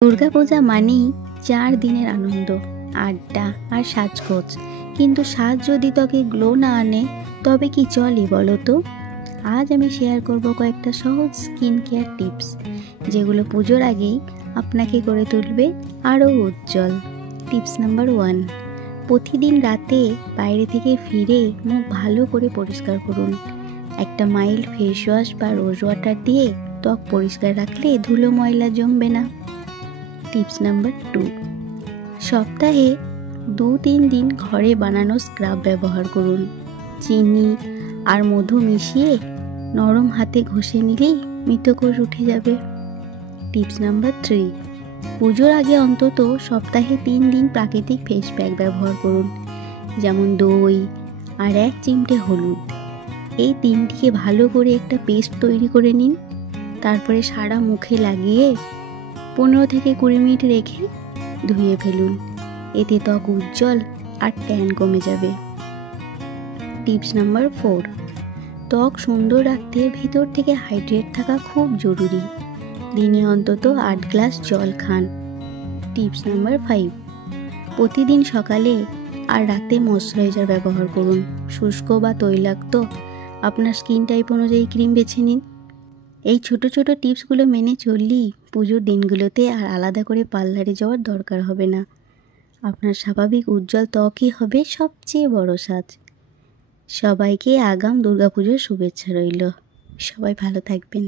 দুর্গাপূজা মানেই 4 দিনের আনন্দ, আড্ডা আর সাজগোজ। কিন্তু সাজ যদি ত্বকে গ্লো না আনে তবে কি চলে বলো তো? আজ আমি শেয়ার করব কয়েকটা সহজ স্কিন কেয়ার টিপস, যেগুলো পুজোর আগেই আপনাকে করে তুলবে আরও উজ্জ্বল। টিপস নাম্বার 1, প্রতিদিন রাতে বাইরে থেকে ফিরে মুখ ভালো করে পরিষ্কার করুন। একটা মাইল্ড ফেস ওয়াশ বা রোজ ওয়াটার দিয়ে ত্বক পরিষ্কার রাখলে ধুলো ময়লা জমবে না। টিপস নাম্বার 2, সপ্তাহে 2-3 দিন ঘরে বানানো স্ক্রাব ব্যবহার করুন। চিনি আর মধু মিশিয়ে নরম হাতে ঘষে নিলেই মৃতকোষ উঠে যাবে। টিপস নাম্বার 3, পুজোর আগে অন্তত সপ্তাহে 3 দিন প্রাকৃতিক ফেস প্যাক ব্যবহার করুন, যেমন দই আর 1 চিমটে হলুদ। এই তিনটিকে ভালো করে একটা পেস্ট তৈরি করে নিন। তারপরে সারা মুখে লাগিয়ে 15 থেকে 20 মিনিট রেখে ধুয়ে ফেলুন। এতে ত্বক উজ্জ্বল আর ট্যান কমে যাবে। টিপস নাম্বার 4, ত্বক সুন্দর রাখতে ভিতর থেকে হাইড্রেট থাকা খুব জরুরি। দিনে অন্তত 8 গ্লাস জল খান। টিপস নাম্বার 5, প্রতিদিন সকালে আর রাতে ময়শ্চারাইজার ব্যবহার করুন। শুষ্ক বা তৈলাক্ত আপনার স্কিন টাইপ অনুযায়ী ক্রিম বেছে নিন। এই ছোট ছোট টিপসগুলো মেনে চললেই পুজোর দিনগুলোতে আর আলাদা করে পার্লারে যাওয়ার দরকার হবে না। আপনার স্বাভাবিক উজ্জ্বল ত্বকই হবে সবচেয়ে বড় সাজ। সবাইকে আগাম দুর্গাপুজোর শুভেচ্ছা রইল। সবাই ভালো থাকবেন।